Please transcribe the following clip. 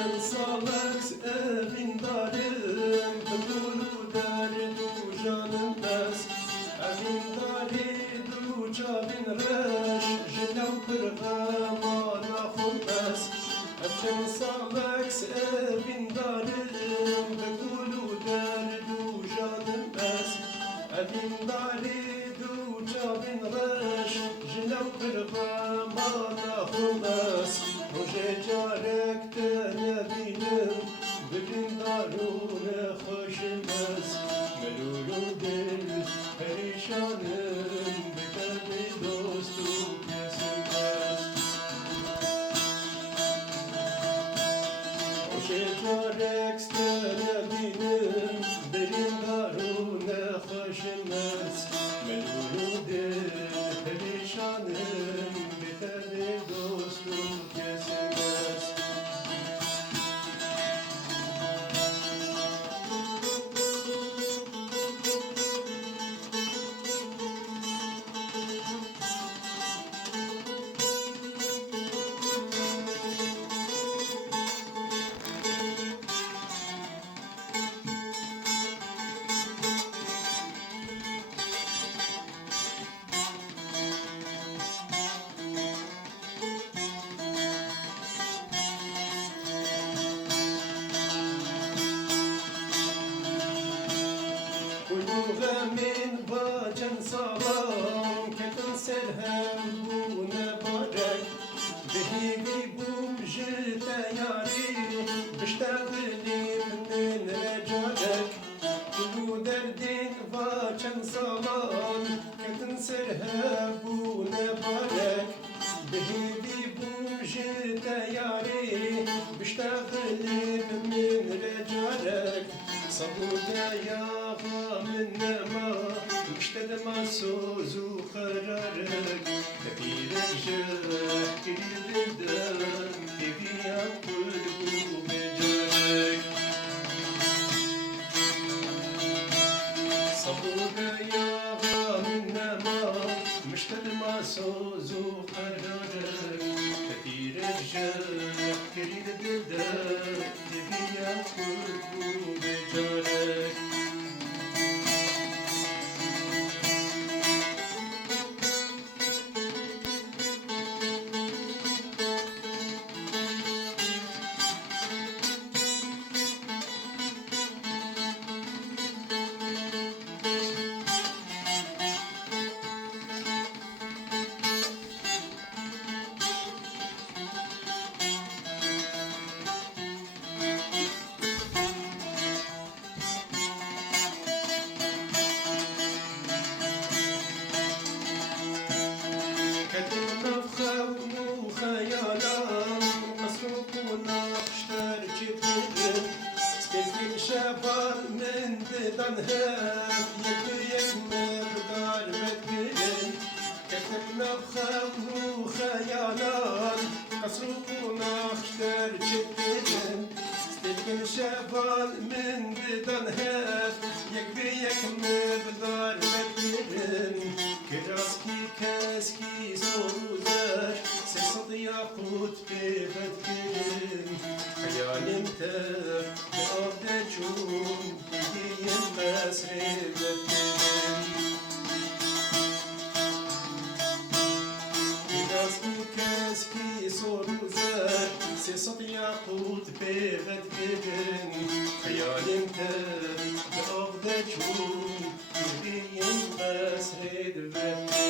چند سالت evin darım Bulu derdi canım bes Evin darı cavin reş Jilev kırgama nafun bes Çend salek evin darım Bulu derdi canım bes Evin darı cavin reş Jilev kırgama nafun bes Roje carek te nebinim Bugün darune hoşimez Melulun dil perişanım Biter bir dostum kesilmez Roje carek te nebinim Bugün darune hoşimez Melulun dil perişanım Biter bir dostum kesilmez Min bacın salam ketin serhem bu ne barek Behivi bum jite yari bişteğlim min recarek Kulu derdin bacın salam ketin serhem bu ne barek Behivi bum jite yari bişteğlim min recarek Sabuda ya من ما مشتد ما سوزو قرارك تفيرك جاك كل دم تبيع قلبو بجارك صبودا يا من ما مشتد ما سوزو قرارك تفيرك جاك كل دم تبيع قلبو بجارك شبان من ددان هف يكيك مقدار مدقلن كتبنا بخمو خيالان قصوق ونخشتر جدلن ستلقن شبان من ددان هف يكيك مقدار مدقلن كراسكي كاسكي سوزر سيصد ياقوت بفتكلن خيال انتر بأرض جون دين مسرب لبتن كاسكي كاسكي سوزر سيصد ياقوت بفتكلن خيال انتر بأرض جون دين مسرب لبتن